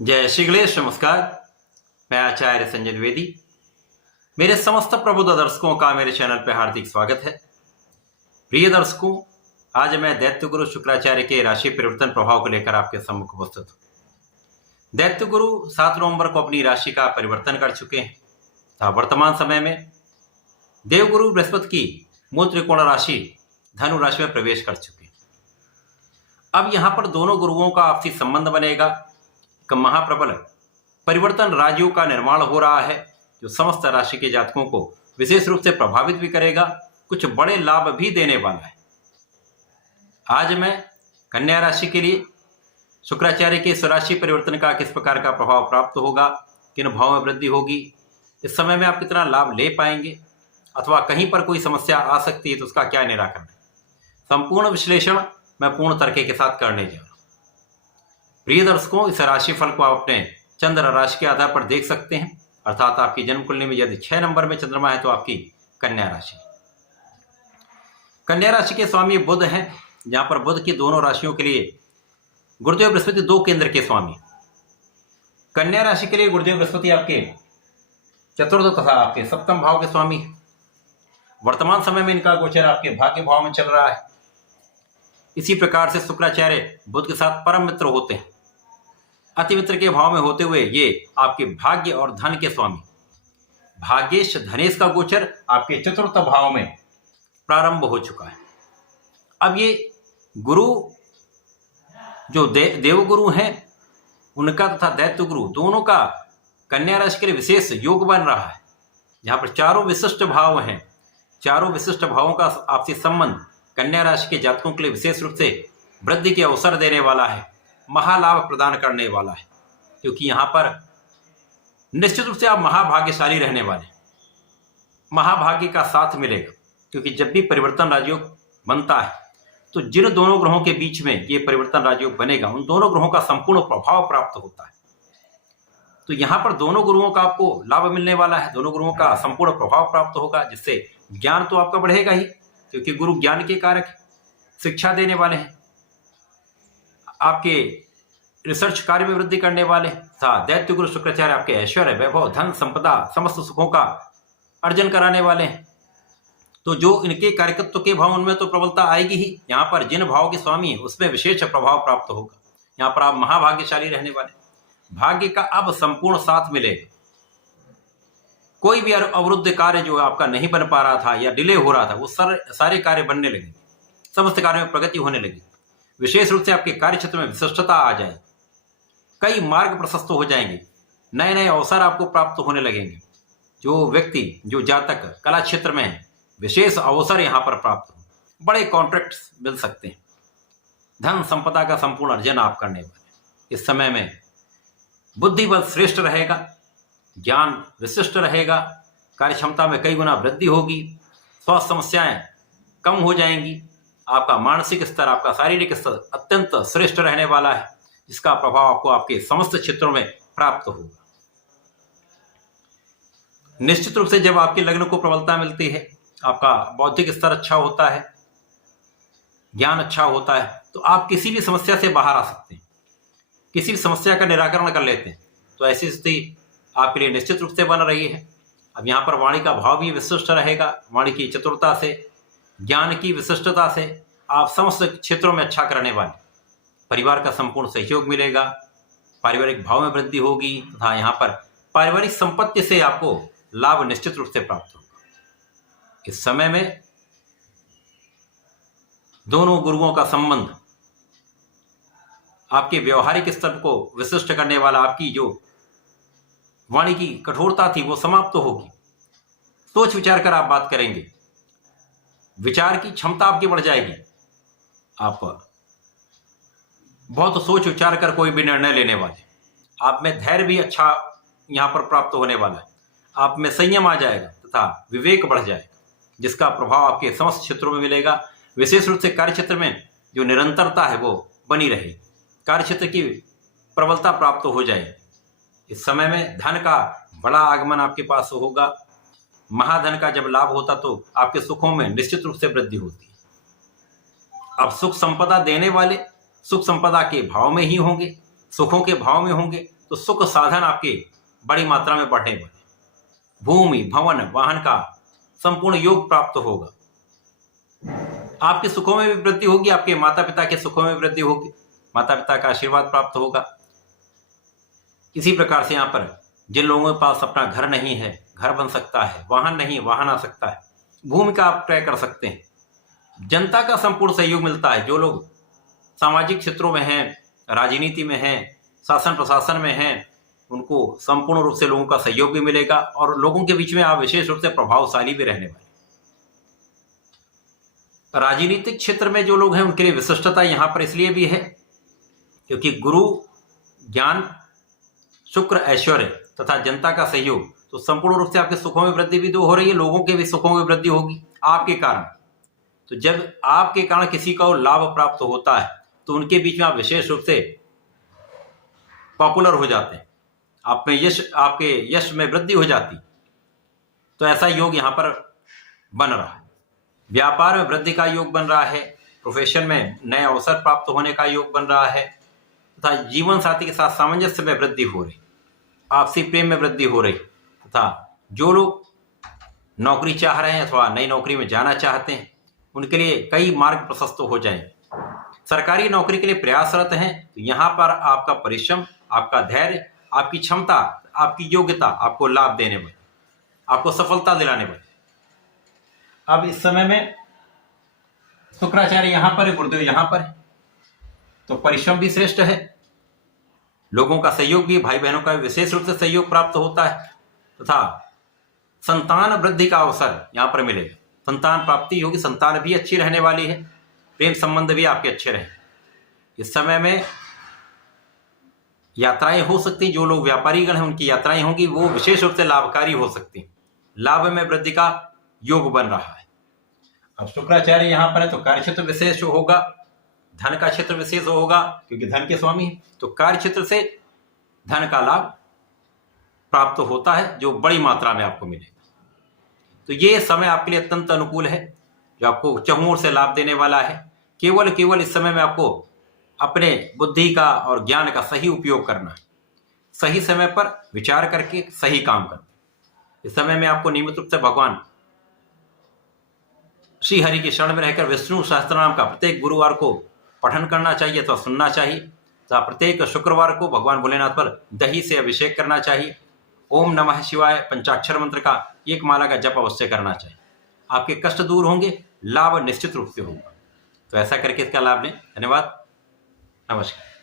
जय श्री गणेश। नमस्कार। मैं आचार्य संजय द्विवेदी। मेरे समस्त प्रबुद्ध दर्शकों का मेरे चैनल पर हार्दिक स्वागत है। प्रिय दर्शकों, आज मैं दैत्य गुरु शुक्राचार्य के राशि परिवर्तन प्रभाव को लेकर आपके सम्मुख उपस्थित हूं। दैत्य गुरु 7 नवंबर को अपनी राशि का परिवर्तन कर चुके हैं तथा वर्तमान समय में देवगुरु बृहस्पति की मूल त्रिकोण राशि धनु राशि में प्रवेश कर चुके हैं। अब यहां पर दोनों गुरुओं का आपसी संबंध बनेगा। एक महाप्रबल परिवर्तन राजयोग का निर्माण हो रहा है जो समस्त राशि के जातकों को विशेष रूप से प्रभावित भी करेगा, कुछ बड़े लाभ भी देने वाला है। आज मैं कन्या राशि के लिए शुक्राचार्य के स्वराशि परिवर्तन का किस प्रकार का प्रभाव प्राप्त होगा, किन भाव में वृद्धि होगी, इस समय में आप कितना लाभ ले पाएंगे अथवा कहीं पर कोई समस्या आ सकती है तो उसका क्या निराकरण है, संपूर्ण विश्लेषण मैं पूर्ण तर्क के साथ करने जा रहा हूं। प्रिय दर्शकों, इस राशिफल को आप अपने चंद्र राशि के आधार पर देख सकते हैं, अर्थात आपकी जन्म कुंडली में यदि 6 नंबर में चंद्रमा है तो आपकी कन्या राशि। कन्या राशि के स्वामी बुध हैं, जहां पर बुध की दोनों राशियों के लिए गुरुदेव बृहस्पति 2 केंद्र के स्वामी। कन्या राशि के लिए गुरुदेव बृहस्पति आपके चतुर्थ तथा आपके सप्तम भाव के स्वामी। वर्तमान समय में इनका गोचर आपके भाग्य भाव में चल रहा है। इसी प्रकार से शुक्राचार्य बुध के साथ परम मित्र होते हैं। अति मित्र के भाव में होते हुए ये आपके भाग्य और धन के स्वामी। भाग्येश धनेश का गोचर आपके चतुर्थ भाव में प्रारंभ हो चुका है। अब ये गुरु जो देवगुरु हैं उनका तथा दैत्य गुरु दोनों का कन्या राशि के लिए विशेष योग बन रहा है, जहां पर चारों विशिष्ट भाव हैं। चारों विशिष्ट भावों का आपसी संबंध कन्या राशि के जातकों के लिए विशेष रूप से वृद्धि के अवसर देने वाला है, महालाभ प्रदान करने वाला है, क्योंकि यहां पर निश्चित रूप से आप महाभाग्यशाली रहने वाले, महाभाग्य का साथ मिलेगा। क्योंकि जब भी परिवर्तन राजयोग बनता है तो जिन दोनों ग्रहों के बीच में ये परिवर्तन राजयोग बनेगा उन दोनों ग्रहों का संपूर्ण प्रभाव प्राप्त होता है। तो यहां पर दोनों गुरुओं का आपको लाभ मिलने वाला है, दोनों गुरुओं का संपूर्ण प्रभाव प्राप्त होगा, जिससे ज्ञान तो आपका बढ़ेगा ही, क्योंकि गुरु ज्ञान के कारक शिक्षा देने वाले हैं, आपके रिसर्च कार्य में वृद्धि करने वाले हैं। दैत्य गुरु शुक्राचार्य आपके ऐश्वर्य, वैभव, धन, संपदा, समस्त सुखों का अर्जन कराने वाले हैं। तो जो इनके कार्यकत्व के भाव उनमें तो प्रबलता आएगी ही, यहाँ पर जिन भाव के स्वामी है उसमें विशेष प्रभाव प्राप्त होगा। यहाँ पर आप महाभाग्यशाली रहने वाले, भाग्य का अब संपूर्ण साथ मिलेगा। कोई भी अवरुद्ध कार्य जो आपका नहीं बन पा रहा था या डिले हो रहा था वो सारे कार्य बनने लगे, समस्त कार्यों में प्रगति होने लगी। विशेष रूप से आपके कार्य क्षेत्र में विशिष्टता आ जाए, कई मार्ग प्रशस्त हो जाएंगे, नए नए अवसर आपको प्राप्त होने लगेंगे। जो व्यक्ति जो जातक कला क्षेत्र में है विशेष अवसर यहाँ पर प्राप्त हो, बड़े कॉन्ट्रैक्ट्स मिल सकते हैं, धन संपदा का संपूर्ण अर्जन आप करने वाले। इस समय में बुद्धि बल श्रेष्ठ रहेगा, ज्ञान विशिष्ट रहेगा, कार्य क्षमता में कई गुना वृद्धि होगी, स्वास्थ्य समस्याएं कम हो जाएंगी, आपका मानसिक स्तर, आपका शारीरिक स्तर अत्यंत श्रेष्ठ रहने वाला है, जिसका प्रभाव आपको आपके समस्त क्षेत्रों में प्राप्त होगा। निश्चित रूप से जब आपके लग्न को प्रबलता मिलती है, आपका बौद्धिक स्तर अच्छा होता है, ज्ञान अच्छा होता है, तो आप किसी भी समस्या से बाहर आ सकते हैं, किसी भी समस्या का निराकरण कर लेते हैं। तो ऐसी स्थिति आपके लिए निश्चित रूप से बन रही है। अब यहाँ पर वाणी का भाव भी विशिष्ट रहेगा, वाणी की चतुरता से, ज्ञान की विशिष्टता से आप समस्त क्षेत्रों में अच्छा करने वाले, परिवार का संपूर्ण सहयोग मिलेगा, पारिवारिक भाव में वृद्धि होगी तथा यहाँ पर पारिवारिक संपत्ति से आपको लाभ निश्चित रूप से प्राप्त होगा। इस समय में दोनों गुरुओं का संबंध आपके व्यवहारिक स्तर को विशिष्ट करने वाला, आपकी जो वाणी की कठोरता थी वो समाप्त तो होगी। सोच विचार कर आप बात करेंगे, विचार की क्षमता आपकी बढ़ जाएगी, आप बहुत सोच विचार कर कोई भी निर्णय लेने वाले, आप में धैर्य भी अच्छा यहां पर प्राप्त होने वाला है, आप में संयम आ जाएगा तथा विवेक बढ़ जाएगा, जिसका प्रभाव आपके समस्त क्षेत्रों में मिलेगा। विशेष रूप से कार्य क्षेत्र में जो निरंतरता है वो बनी रहे, कार्य क्षेत्र की प्रबलता प्राप्त हो जाए। इस समय में धन का बड़ा आगमन आपके पास होगा, महाधन का जब लाभ होता तो आपके सुखों में निश्चित रूप से वृद्धि होती है। अब सुख संपदा देने वाले सुख संपदा के भाव में ही होंगे, सुखों के भाव में होंगे, तो सुख साधन आपके बड़ी मात्रा में बढ़ने वाले, भूमि भवन वाहन का संपूर्ण योग प्राप्त होगा, आपके सुखों में भी वृद्धि होगी, आपके माता पिता के सुखों में वृद्धि होगी, माता पिता का आशीर्वाद प्राप्त होगा। इसी प्रकार से यहाँ पर जिन लोगों के पास अपना घर नहीं है, घर बन सकता है, वाहन नहीं, वाहन आ सकता है, भूमि का आप क्रय कर सकते हैं, जनता का संपूर्ण सहयोग मिलता है। जो लोग सामाजिक क्षेत्रों में हैं, राजनीति में हैं, शासन प्रशासन में हैं, उनको संपूर्ण रूप से लोगों का सहयोग भी मिलेगा और लोगों के बीच में आप विशेष रूप से प्रभावशाली भी रहने वाले। राजनीतिक क्षेत्र में जो लोग हैं उनके लिए विशिष्टता यहाँ पर इसलिए भी है क्योंकि गुरु, ज्ञान, शुक्र, ऐश्वर्य तथा जनता का सहयोग, तो संपूर्ण रूप से आपके सुखों में वृद्धि भी हो रही है, लोगों के भी सुखों में वृद्धि होगी आपके कारण। तो जब आपके कारण किसी को लाभ प्राप्त होता है तो उनके बीच में आप विशेष रूप से पॉपुलर हो जाते हैं, आप में यश, आपके यश में वृद्धि हो जाती। तो ऐसा योग यहाँ पर बन रहा है। व्यापार में वृद्धि का योग बन रहा है, प्रोफेशन में नए अवसर प्राप्त होने का योग बन रहा है तथा जीवन साथी के साथ सामंजस्य में वृद्धि हो रही, आपसी प्रेम में वृद्धि हो रही तथा जो लोग नौकरी चाह रहे हैं अथवा नई नौकरी में जाना चाहते हैं उनके लिए कई मार्ग प्रशस्त हो जाएंगे। सरकारी नौकरी के लिए प्रयासरत हैं तो यहाँ पर आपका परिश्रम, आपका धैर्य, आपकी क्षमता, आपकी योग्यता आपको लाभ देने वाली, आपको सफलता दिलाने वाली। अब इस समय में शुक्राचार्य यहाँ पर है, गुरुदेव यहाँ पर है, तो परिश्रम भी श्रेष्ठ है, लोगों का सहयोग भी, भाई बहनों का विशेष रूप से सहयोग प्राप्त होता है तथा संतान वृद्धि का अवसर यहाँ पर मिलेगा, संतान प्राप्ति होगी, संतान भी अच्छी रहने वाली है, प्रेम संबंध भी आपके अच्छे रहे। इस समय में यात्राएं हो सकती, जो लोग व्यापारी गण हैं उनकी यात्राएं होंगी, वो विशेष रूप से लाभकारी हो सकती, लाभ में वृद्धि का योग बन रहा है। अब शुक्राचार्य यहाँ पर है तो कार्य क्षेत्र विशेष होगा, धन का क्षेत्र विशेष होगा क्योंकि धन के स्वामी है, तो कार्य क्षेत्र से धन का लाभ प्राप्त होता है जो बड़ी मात्रा में आपको मिलेगा। तो ये समय आपके लिए अत्यंत अनुकूल है जो आपको चहुं ओर से लाभ देने वाला है। केवल इस समय में आपको अपने बुद्धि का और ज्ञान का सही उपयोग करना है, सही समय पर विचार करके सही काम करना। इस समय में आपको नियमित रूप से भगवान श्री हरि की शरण में रहकर विष्णु सहस्त्रनाम का प्रत्येक गुरुवार को पठन करना चाहिए अथवा सुनना चाहिए तथा प्रत्येक शुक्रवार को भगवान भोलेनाथ पर दही से अभिषेक करना चाहिए। ओम नमः शिवाय पंचाक्षर मंत्र का एक माला का जप अवश्य करना चाहिए, आपके कष्ट दूर होंगे, लाभ निश्चित रूप से होगा। तो ऐसा करके इसका लाभ लें। धन्यवाद, नमस्कार।